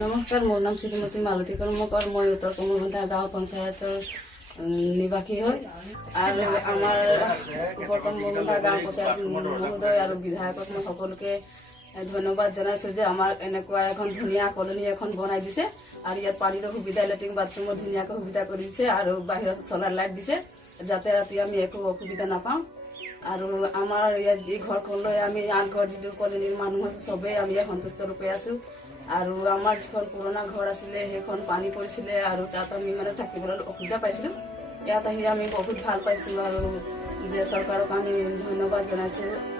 নমস্কাৰ, মোৰ নাম শ্ৰীমতী মালতী কৰ্মকৰ। মই উত্তৰ কমলবন্ধা গাঁও পঞ্চায়তৰ নিবাসী হয় আৰু আমাৰ উত্তৰ কমলবন্ধা গাঁও পঞ্চায়ত মহোদয় আৰু বিধায়কক মই সকলোকে ধন্যবাদ জনাইছোঁ যে আমাৰ এনেকুৱা এখন ধুনীয়া কলনী এখন বনাই দিছে আৰু ইয়াত পানীৰ সুবিধা, লেট্ৰিন বাথৰুমৰ ধুনীয়াকৈ সুবিধা কৰি দিছে আৰু বাহিৰত চলাৰ লাইট দিছে যাতে ৰাতি আমি একো অসুবিধা নাপাওঁ। আৰু আমাৰ ইয়াত এই ঘৰখন লৈ আমি 8 ঘৰ যিটো কলনীৰ মানুহ আছে চবেই আমি সন্তুষ্ট ৰূপে আছোঁ। আৰু আমাৰ যিখন পুৰণা ঘৰ আছিলে সেইখন পানী পৰিছিলে আৰু তাত আমি থাকিবলৈ অসুবিধা পাইছিলোঁ। ইয়াত আহি আমি বহুত ভাল পাইছোঁ আৰু যে চৰকাৰক আমি ধন্যবাদ জনাইছোঁ।